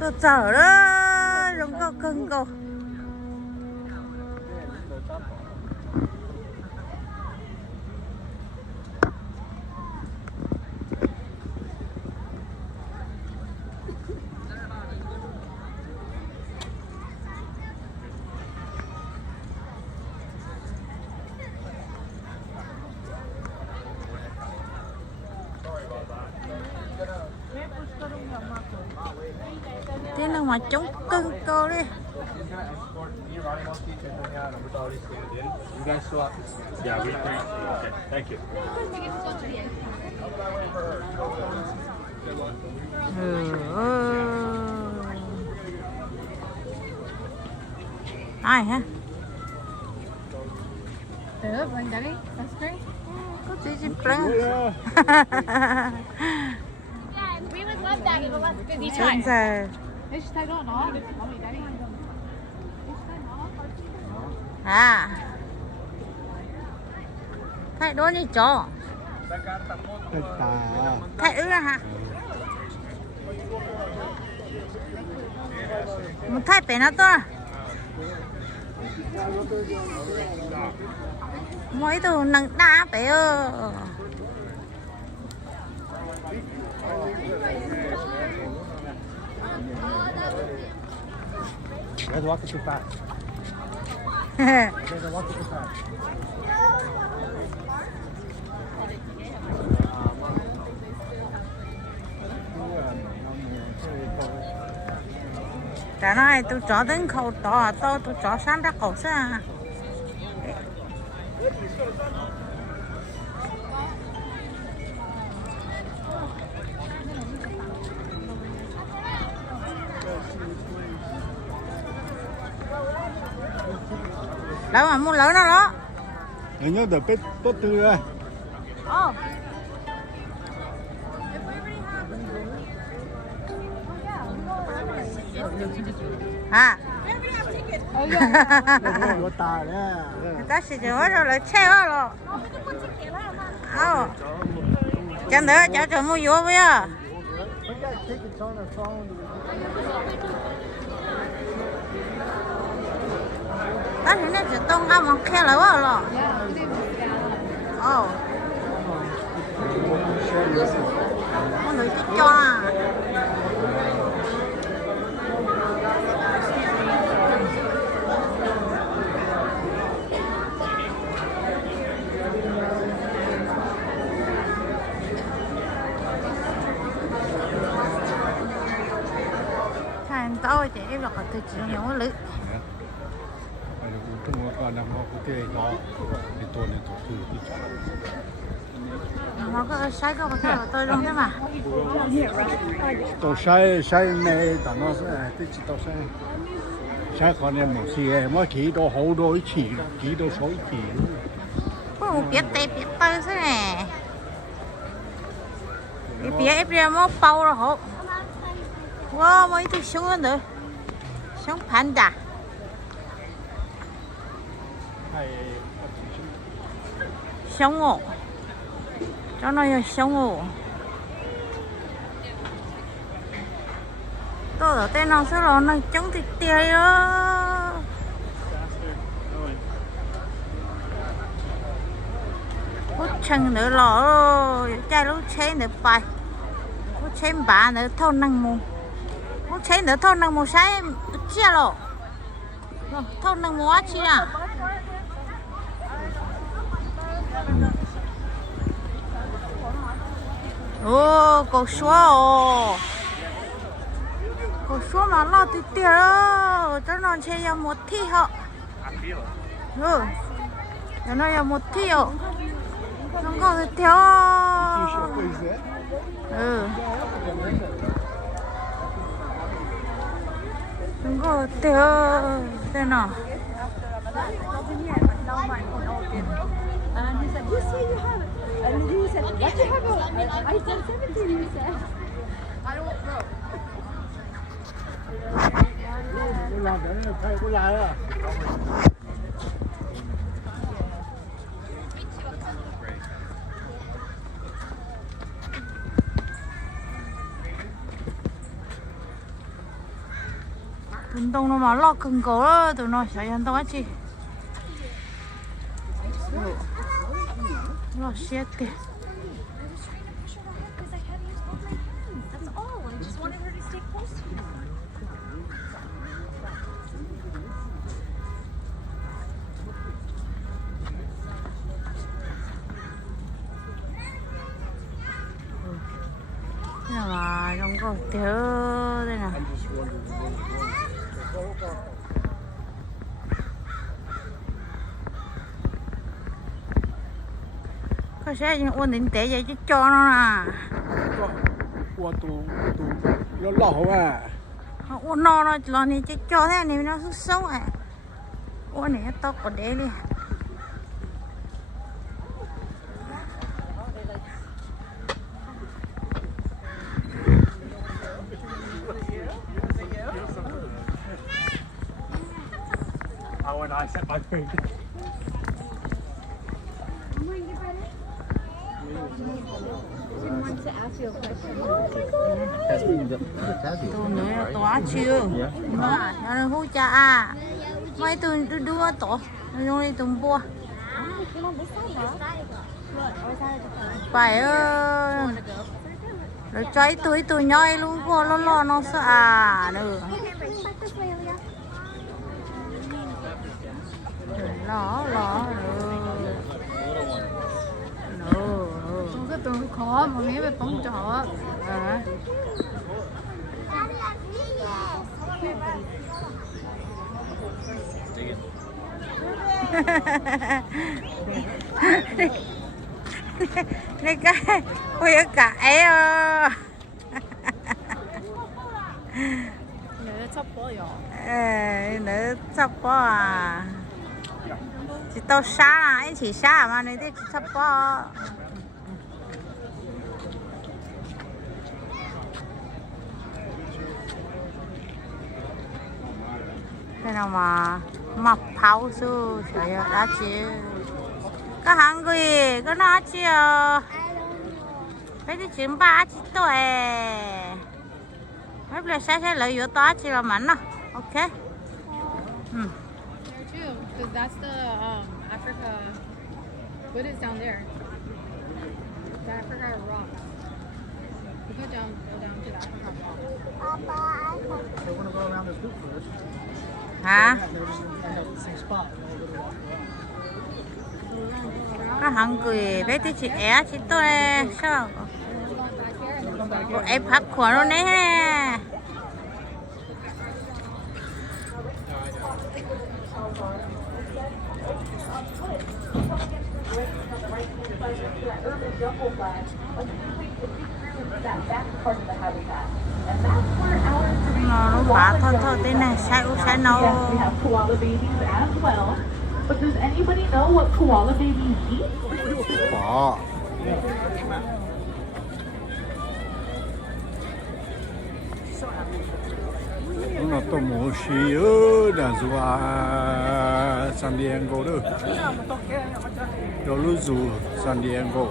tôi chờ đó đừng có cưng cô thế nào mà chống cưng cô đi. Ai hả? Được, mình đã đi. Có gì gì pleng. Chân giờ. À. Thay đôi như chó. Thay ư hả? Một thay bé nó to. Mỗi từ nặng đá bé ơ. Let's walk too fast. Let's walk too fast. Trả nói tôi chó đến khẩu to tôi chó sáng ra khẩu xa. Đâu mà mua lớn đó đó. Người nhớ được cái tốt tư đây. Ồ. À. Người ta sẽ cho rồi lại xe rồi. Ồ. Chẳng nữa cho mua vô bây giờ. Đó thì nó chỉ tông ra mà khe lại quá rồi. Ồ. Con người chỉ cho à. Thành tôi thì em là tôi chỉ những cái lưỡi. Nó có sai có thể tôi luôn thế mà. Tôi sai này tao nó sẽ cái chỉ tao sai còn em một xí mà chỉ đồ hậu đồ chỉ chỉ đồ số chỉ. Ồ biết tay thế này. Biết em ra mua bao rồi hổ. Wow mấy thứ sống nữa. Sống panda. Sống ổ. Cho nó là sống ổ. Tôi ở tên nào sẽ là nó chống thịt tươi đó. Hút chân nữa lọ rồi. Chai lúc chế nữa bài. Hút chế bà nữa thâu năng mù. Hút chế nữa thâu năng mù sáng chia lộ. Thâu năng mù á chia à. Ồ, cột xóa ồ. cô số mà lo từ tiền đó cho nó chơi vào một thi họ cho nó vào một thi họ nó có từ tiền nó có tiền thế nào And he said, you say you have it. And he said, what you have? I said 17, you said. I don't know. Làm cái này phải có lại à. 운동 nó mà lo cứng cổ đó tụi nó sẽ ăn tao chi lo xét kìa thế nào mà trong có thiếu đây nè có sẽ những ổn định tệ vậy chứ cho nó nè Qua tù nó lẩu à. ổn nó lo này chứ cho thế này nó rất xấu à ổn này tao có để đi When I set my food. Want to ask you a question? tôi nữa tỏa chưa mà nó hú cha à mấy tôi đua tổ nó đi tùng bua phải rồi cháy tôi nhoi luôn qua nó sợ à nữa lo cái tụi khó mà mấy bé bóng trọ này cái ôi cãi nữa sắp bỏ rồi nữa sắp bỏ à chỉ tao xa à anh chỉ xa mà này thì sắp bỏ thế nào mà mập pháo su trời ơi đã chứ cái hàng người cái nó chứ cái chuyện ba chỉ tuổi mấy bữa sẽ lợi dụng to chỉ là mảnh nó ok too, because that's the Africa. What is down there? The Africa rocks. You go down to the Africa rocks. They want to go around this loop first. hả They just end up at the same spot. cái hàng người bé thì chị é chị tôi sao em phát khoản luôn đấy nè nó bả thôi thế này sẽ nấu But does anybody know what koala babies eat? Bỏ. Nó tôm mù xì ơ đàn dù San Diego đó. Đồ lưu dù San Diego,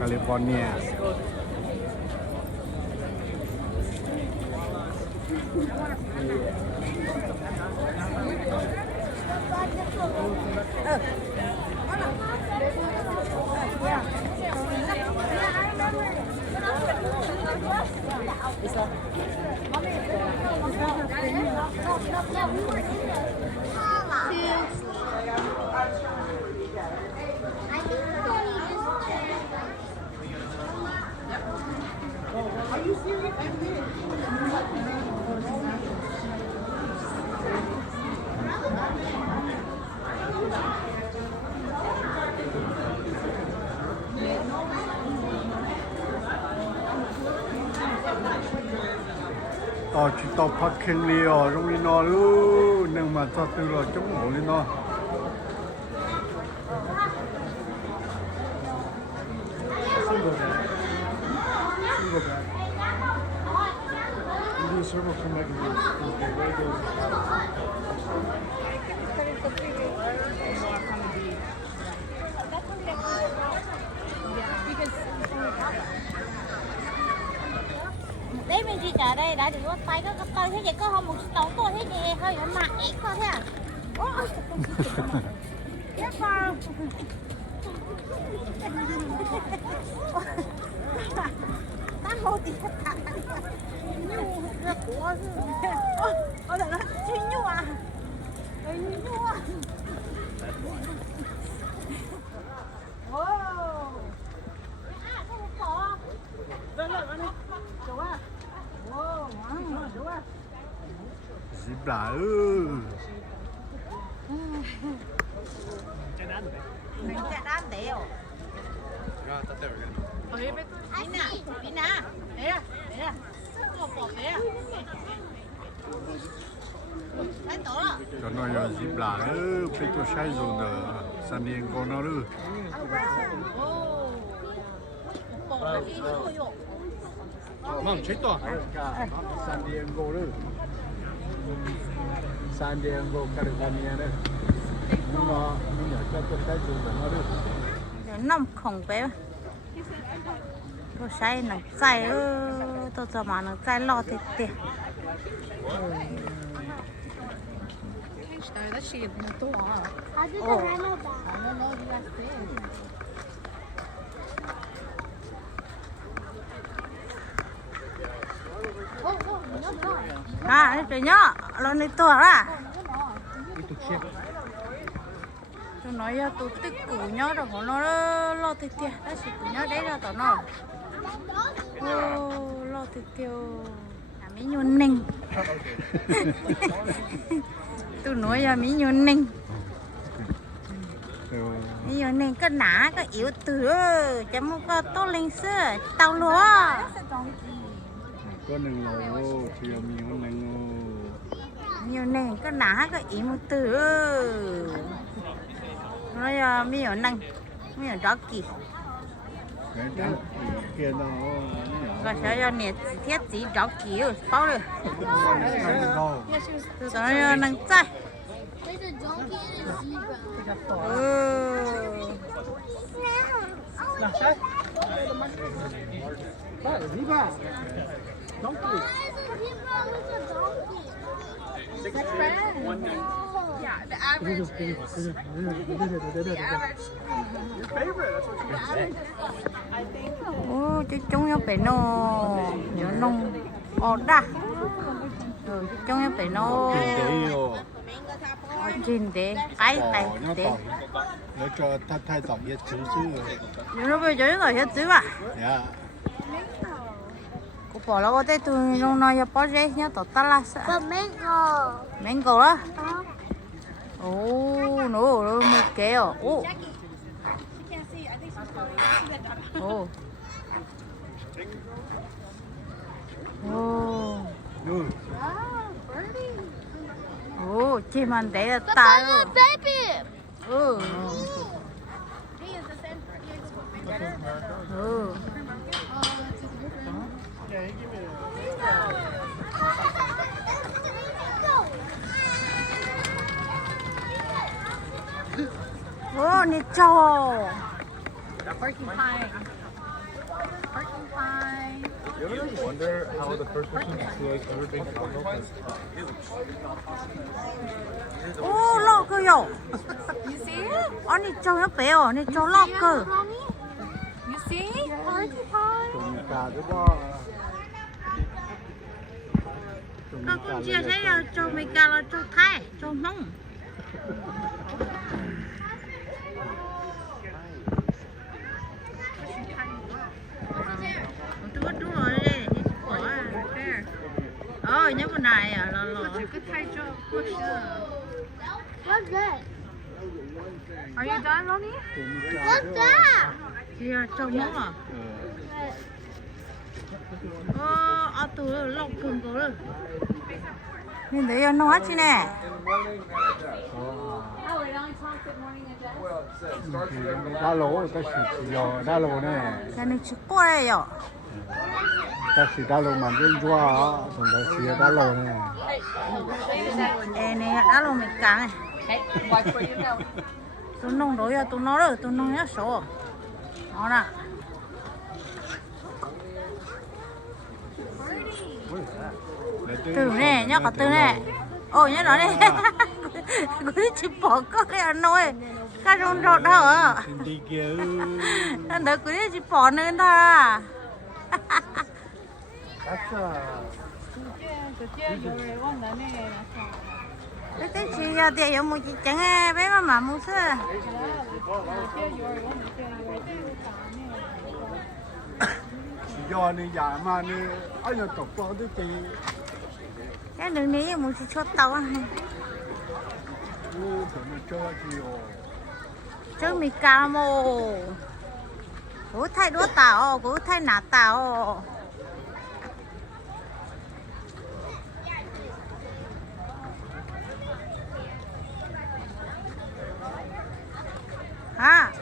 California. tao chỉ tao phát kinh li ở trong đi nó luôn nhưng mà tao từ là chống ngủ đi nó Đấy mình chỉ trả đây đã được có tay có tay thế vậy có không một tổng tôi thế gì hơi ở mặt ít thôi thế à? Yes sir. Ta ngồi thì thật. Nhu rất quá. Ôi là nó chuyên nhu à? Nhu à? Wow. Không có. Lên lên lên. Chỗ à? Wow, chỗ à? dịp lại Mình chạy đan đều. Pina, Pina. Đấy à, đấy à. Bỏ đấy à. Đấy tổ à. cho nó giờ dịp lại phải cho sai rồi nè San Diego nó nữa Bỏ nó đi thôi rồi. Mom, check đó. San Diego nữa. San Diego, California nữa. Nhưng mà cho tôi sai rồi nó nữa. Nằm không bé. Tôi sai nó chạy tôi cho mà nó chạy lo thì tiền. That shit is not too hard. Ồ. I don't know if that's it. À, đây nhá, nó này to à? Tôi nói tôi tích củ nhá rồi nó lo thì tiền, đó chỉ củ nhá đấy là tao nó. Ô, lo thì tiêu, mỹ nhon ninh. Tôi nói mỹ nhon ninh. Mỹ nhon ninh cái ná cái yếu từ, chấm một cái tô linh xưa, tao lúa. Có nâng lô, thì mình có nâng lô. Nhiều này có ná cái ý một từ nói mi ở nâng mi ở đó kì Cái trắng kia nó có sao cho nè thiết gì đó kì rồi bao rồi từ đó nâng chạy Yeah, the average is ô chứ chúng nó phải nó nhớ nông ở đa rồi chúng nó phải nó chín để cái để nó cho thay tổng nhất chữ chứ nó bây giờ nó hết chữ à dạ cô bỏ nó có thể từ nông nói bỏ rễ nhá tổ ta là sao mango đó ô nó một cái ô ô ô ô chim ăn đấy là ta rồi ừ ừ ô nè cho porcupine. Porcupine. You ever wonder how the first person to like ever drink alcohol? ô lo cơ yo You see? anh đi cho nó béo nè cho lo cơ You see? Porcupine. tụi cả đúng không nó cũng chia sẻ cho mình cả là cho thái cho mông tôi có đúng rồi đây bỏ nhớ con này à lo Good tie job. What's What's that? Are you done, Ronnie? What's that? chia cho mông à ở tù lọc cứng cố rồi nhìn thấy nó hết chứ nè đá lỗ ta chỉ đá lỗ này cái này chỉ qua đây rồi ta chỉ đá lỗ mà bên chua còn ta chỉ đá lỗ này ê này đá lỗ mình cá này tôi nông đối à tôi nói rồi tôi nông nhá số nó nè từ nè nhá có từ nè ôi nhá nó đây cứ chỉ bỏ có cái ăn thôi cái rôn rột đó đi kia anh đợi cứ chỉ bỏ nên thôi à cái chị giờ thì có một chị chẳng nghe bé mà mua sữa do này giả mà này anh nhớ tập vào cái gì cái đường này một chị cho tàu ăn chứ mì cà mô cứ thay đũa tàu cứ thay nát tàu à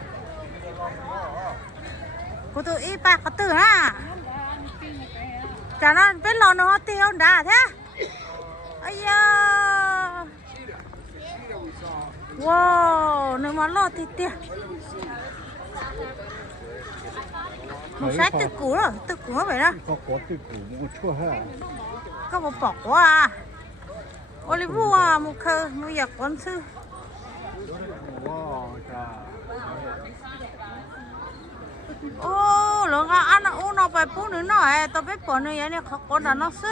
cô tụi y bạc có từ ha chả nó biết lò nó tiêu đã thế ây da wow nếu mà lo thì tiền một sách từ cũ vậy đó có từ cũ một chua ha có một bọc quá à Oliver một khơi một giặc con sư ô lo nga ăn nó phải bún nữa nè tao biết bỏ nữa vậy nè khó con nó sư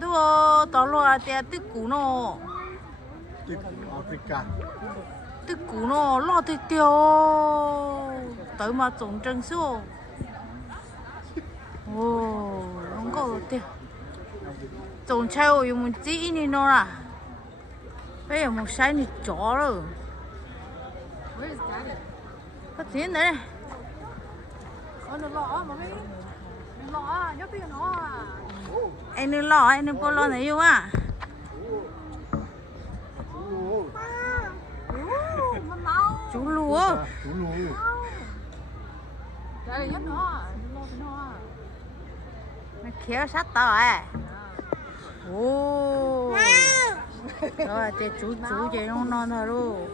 đua tao lo tiền từ cũ nó từ cũ Africa từ cũ nó lo từ tiêu tới mà trồng trăng số ô không có tiền trồng treo dùng một chỉ này nó à bây giờ một sai này chó rồi có tiền đấy nó lọ mà mấy lọ nhóc tiền nó à anh đừng lo anh đừng có lo này yêu à chú lúa đây nhất nó lo nó nó khéo sát tao à ô rồi thì chú vậy nó non thôi luôn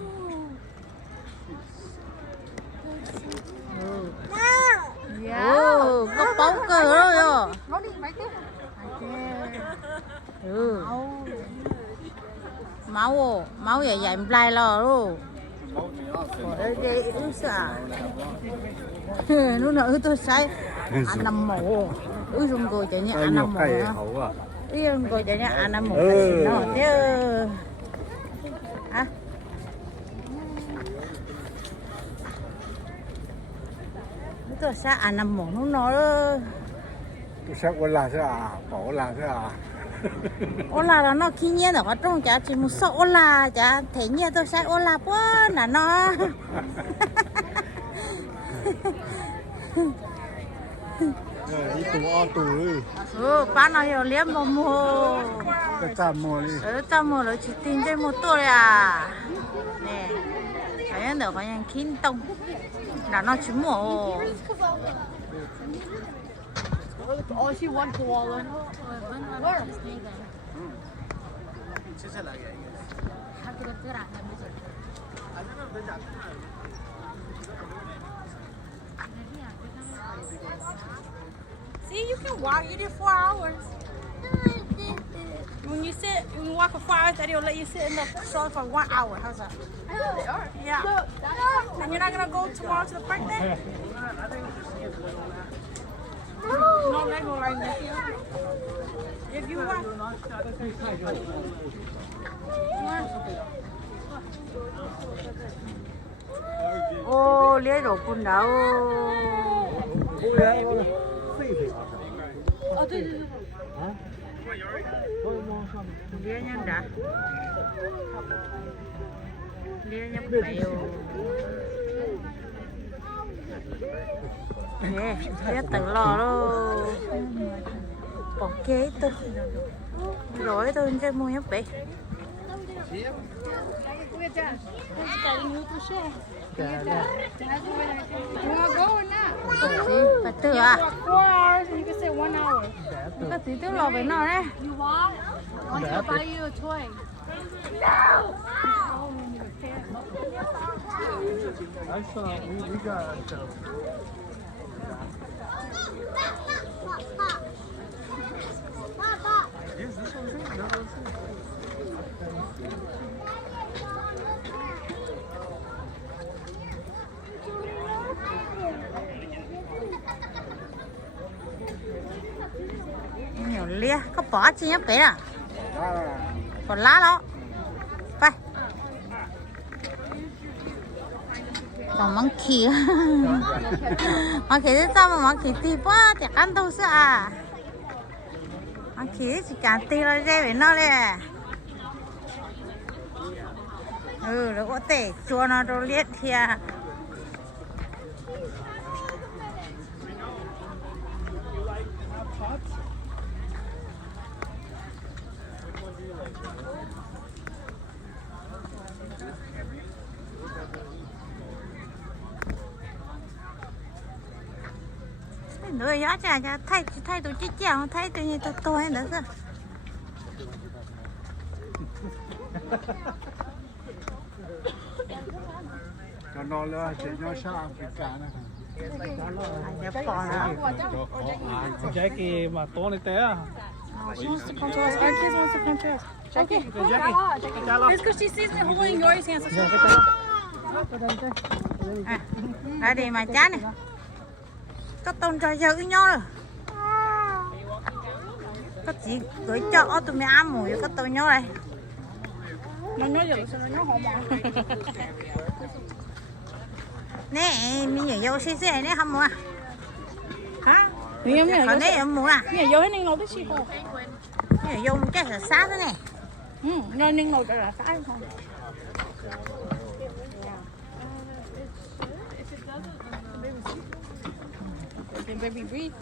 có bóng cơ rồi nó đi mấy tiếp máu dài dài lại lo luôn đây đây uống sữa lúc nào tôi say ăn nằm mổ dùng rồi chạy nhẹ ăn nằm mổ dùng rồi chạy nhẹ ăn nằm mổ nó thế à tôi sẽ ăn nằm mổ nó tôi sẽ ôn lại thế à bỏ lại thế à ôn là nó khi nhiên ở trong chả chỉ một số ôn là chả thấy nhiên tôi sẽ ôn là quá là nó đi tù bán nó nhiều liếm mà mua cái trăm mua đi trăm mua rồi chỉ tin trên một tuổi à nè phải được phải ăn kín tông là nó chỉ mua oh she won koala See, you can walk. You did 4 hours. When you walk for 4 hours, then they'll let you sit in the stroller for 1 hour. How's that? oh they are Yeah. And you're not gonna go tomorrow to the park then? No regular in this. If you want. Ô, lấy đồ quần đảo. Lia nhân đã. Lia nhân bèo. Nè, biết tự lo luôn. Bỏ kế tôi. Rồi tôi chơi mua nhóc bé. Phải tự à? 4 hours and you can say 1 hour. Có tí tôi lo với nó đấy. You want? I'll buy you a toy. I saw we got Is this one thing? No, it's Nhiều lia, có bỏ chi nhóc bé à? Còn lá đó. Phải. Còn món khỉ. Món khỉ thế sao mà món khỉ tì quá, chắc ăn đâu sao à? Món khỉ chỉ cả tì rồi ra với nó đây. Nó có thể chua nó đồ liệt thì à. Nữa gió chả thay tụi chết chèo thay tụi như tôi nữa sao cho nó là chỉ nó sao cái cả này. Jackie mà to này té à? She wants to come to us. Our kids wants to come to us. Jackie, Jackie. It's because she sees me holding Yori's hand. Đây đi mà chán này. Có tôn cho giờ nhau rồi. Có chỉ gửi cho tụi mẹ ăn mùi có tôn nhau đây. Nó nói gì sao nó nói họ mà. Nè, mình nhảy vô xí xí này không mua à? Hả? Mình nhảy Còn đấy em mua à? nhảy vô hết nên ngồi biết gì không? Nhảy vô một cái là sát thế này. Nên nên ngồi là sai không? Baby breathe.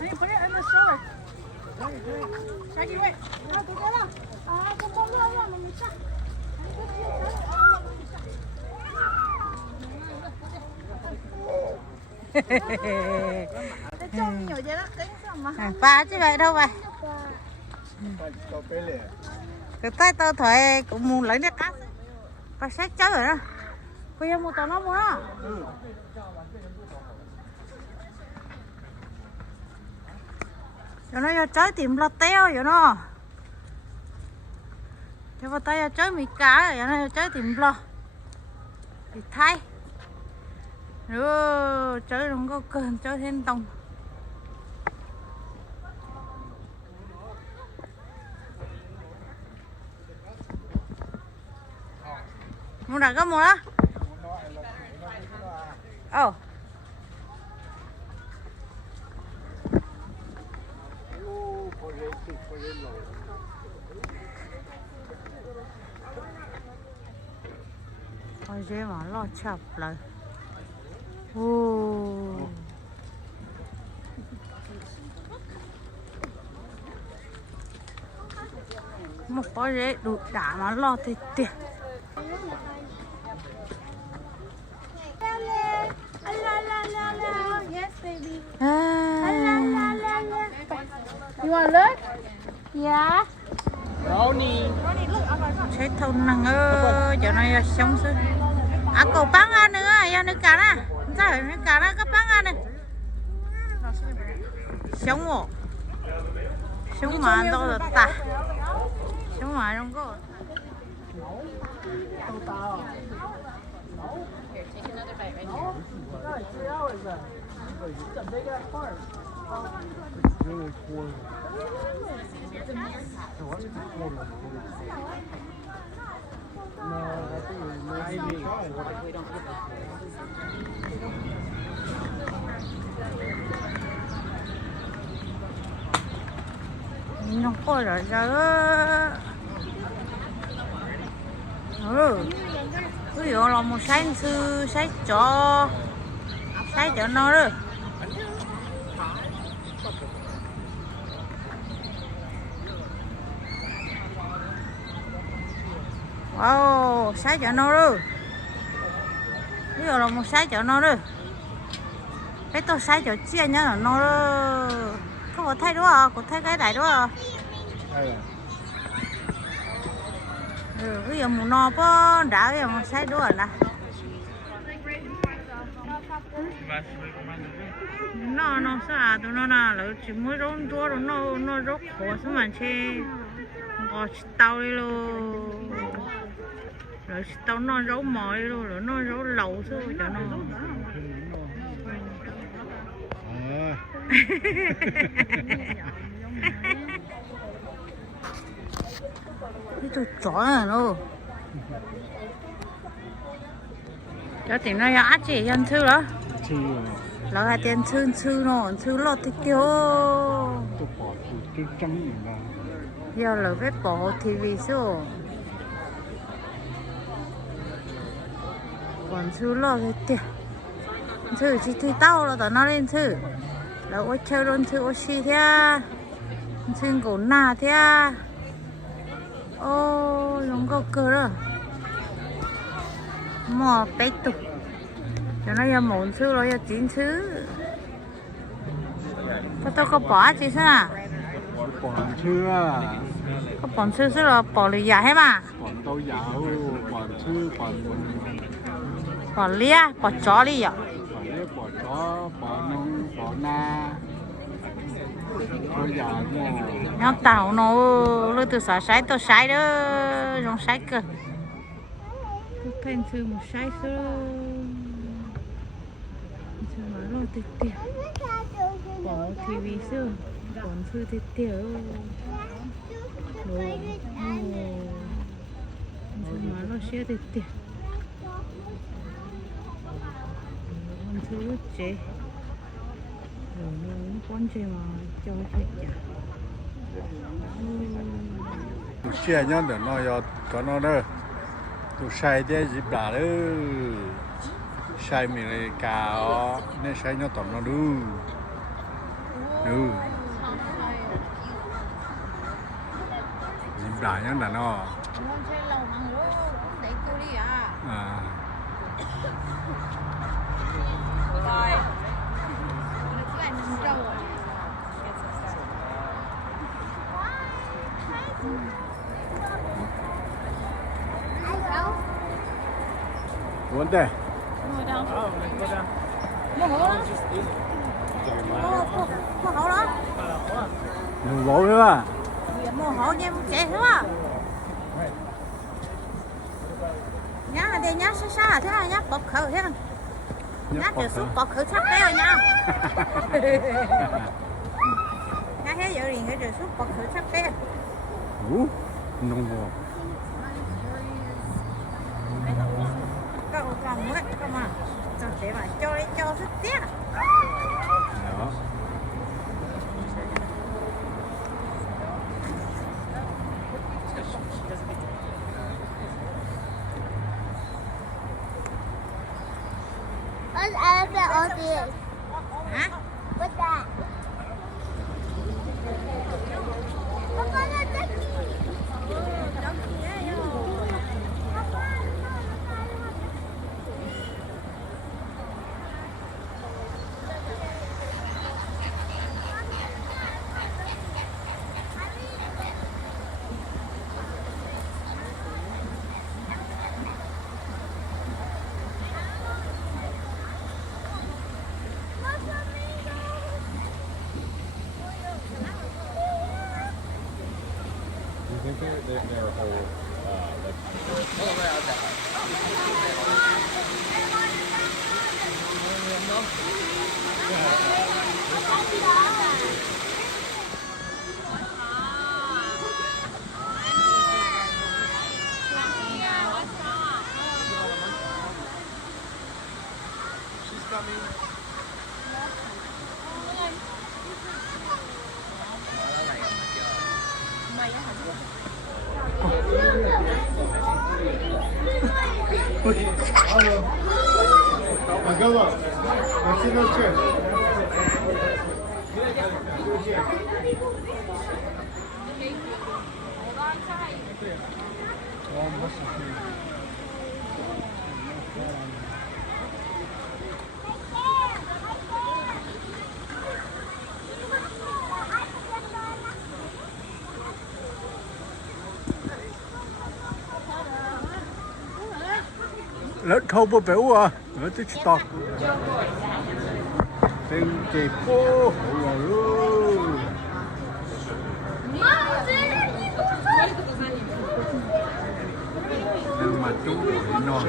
Hey, put it on the shore. Jackie, wait. Trong nhiều vậy đó, tính sao mà. Ba chứ vậy đâu vậy? Từ tay tao thôi cũng muốn lấy nước cá. Có sách chơi rồi đó. Bây giờ mua tao nó mua đó. Giờ nó cho chơi tìm lọt teo vậy nó. Cho vào tay chơi mì cá rồi nó chơi tìm lọt. Thì thay. Rồi chơi không có cơn chơi thêm tông. Mua đặt có mua đó. Oh. Ôi dễ mà lo chập lại. Một con dễ đủ đá mà lo thì tiền. Yes, baby. You want to look? Yeah. Thấy thôn năng ơi, chỗ này sống xứ. À cậu bán ăn nữa, giờ nước cá nè. Sao vậy, nước cá nó có bán ăn nè. Sống ngộ. Sống mà ăn đâu được ta. Sống mà không có. No, I think nó coi rồi giờ ví dụ là một sáng sư sáng cho nó rồi wow sáng cho nó rồi ví dụ là một sáng cho nó rồi cái tôi sáng cho chia nhá là nó có thấy đúng không có thấy cái này đúng không ví dụ một nó có đã cái một sáng đúng rồi nè nó sao tụi nó là chỉ mới rốn tua rồi nó rất khó xem mà chơi có tàu đi luôn rồi tàu nó rấu mỏi luôn rồi nó rấu lẩu xuống cho nó cái tôi chó này nó cho tiền nó ăn gì ăn thư đó là hai tiền thư nó thư lót thì kêu giờ là cái bỏ tivi số còn thư lót thì tiền thư chỉ thi tao là tao nó lên thư là ôi chơi luôn thư ôi xì thế thư cổ nà thế ô giống có cơ đó mò bé tục cho nó ra một thứ rồi ra chín thứ tôi có bỏ gì sao bọn chưa có bỏ thứ là bỏ lì giả hết mà bọn tôi dạo bọn chưa bỏ lia bỏ chó đi ạ bọn lia bỏ chó bỏ nông bỏ na tôi dạo nó tàu nó lưu từ xả sái tôi sái đó trong sái cơ pen thư một sái số thư mà lo tiệt tiệt bỏ tivi số còn thư tiệt tiệt đồ thư mà lo xe tiệt tiệt con thư rất chế rồi nó con chế mà cho thiệt chả chia nhá để nó cho có nó đó tôi xài để dịp đã đó xài mình này cả nên xài nhá tổng nó đủ đủ dịp đã nhá là nó vấn đề mua hổ đó mua gỗ nữa à mua hổ nha mua trẻ đúng không nhá là đây nhá xa thế này nhá bọc khẩu thế này nhá từ xuống bọc khẩu sắp đấy rồi nhá nhá thế giờ liền cái từ xuống bọc khẩu sắp đấy nông hồ cậu còn mất cơ mà cho thế mà cho đi cho rất tiếc đó What's after all this? hả What's that? Papa, that's a key. Their whole she's coming. lớn thâu bơ béo à nó tới to tên kẹp ô nhưng mà chúng đuổi non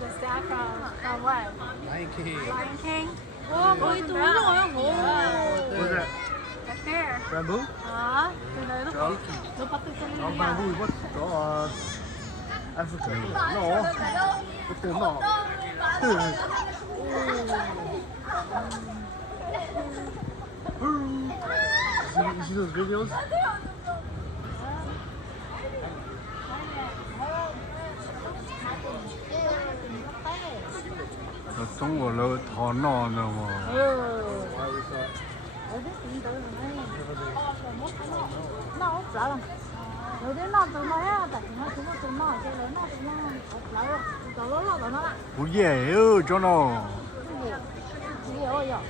The staff from what? Lion King. Lion King? Oh, boy, tụi nó rồi không? What's that? Back there. Bamboo? Từ đấy lúc bắt tôi chân No, bamboo. What? No, Africa. No. What the no? You see those videos? nó sống vào lỡ thỏ nọ nữa mà nó ốp lỡ rồi rồi đến nó tụi nó á tại nó tụi nó chơi lớn nó tụi nó ốp lỡ rồi tụi nó tụi nó ạ cũng dễ ư cho nó gì ơi vậy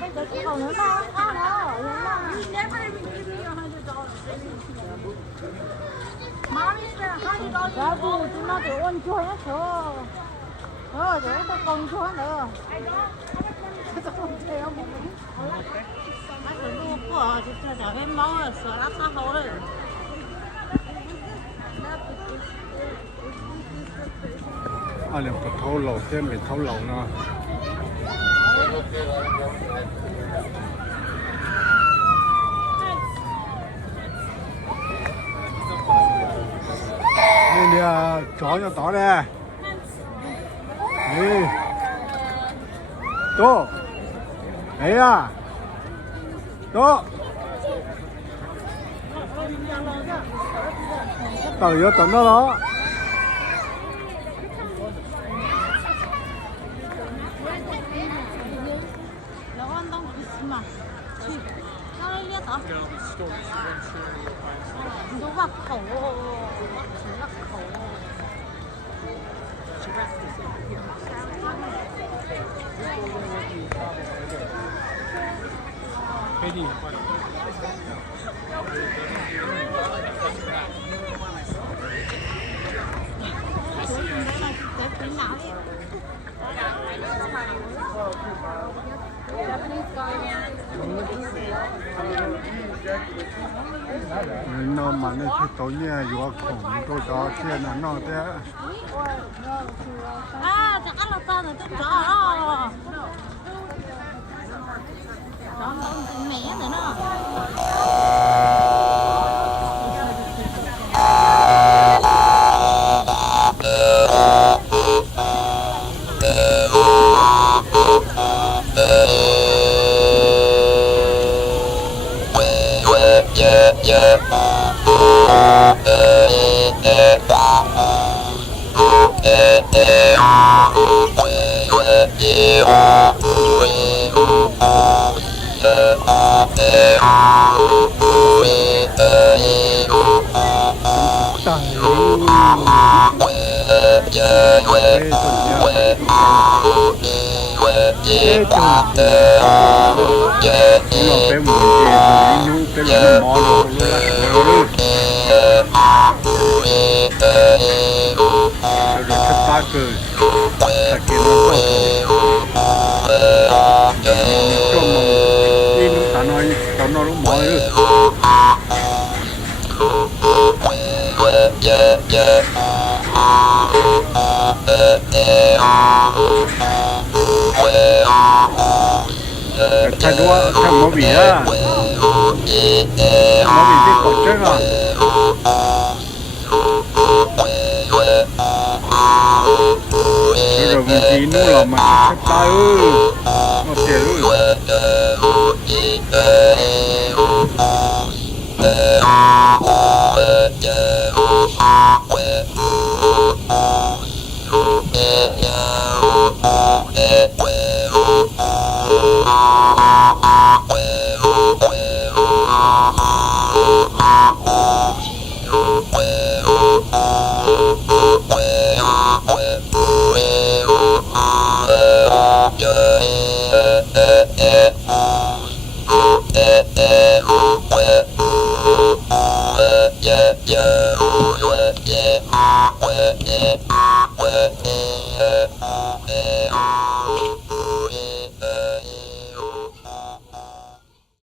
bây giờ cái còn nữa nó ăn nó ra bu tụi nó tụi ôn chua hết rồi rồi tụi con chua nữa của thì cho em máu là sữa lát sao rồi anh em có thâu lẩu thêm mình thâu lẩu nữa nên đi chó cho tỏ đây đi tô ấy à tô tao vô tận đó đó nó vào khẩu Katie. nó mà nó chỉ tối nha vừa khổng tôi đó kia nó thế à chắc ăn là tao là tôi chó đó nó mẹ nữa nó yeah. thay đua thay mỏ bì á mỏ bì biết còn chết à rồi mình chỉ nuôi lòng mà sắp tay ư nó tiền ư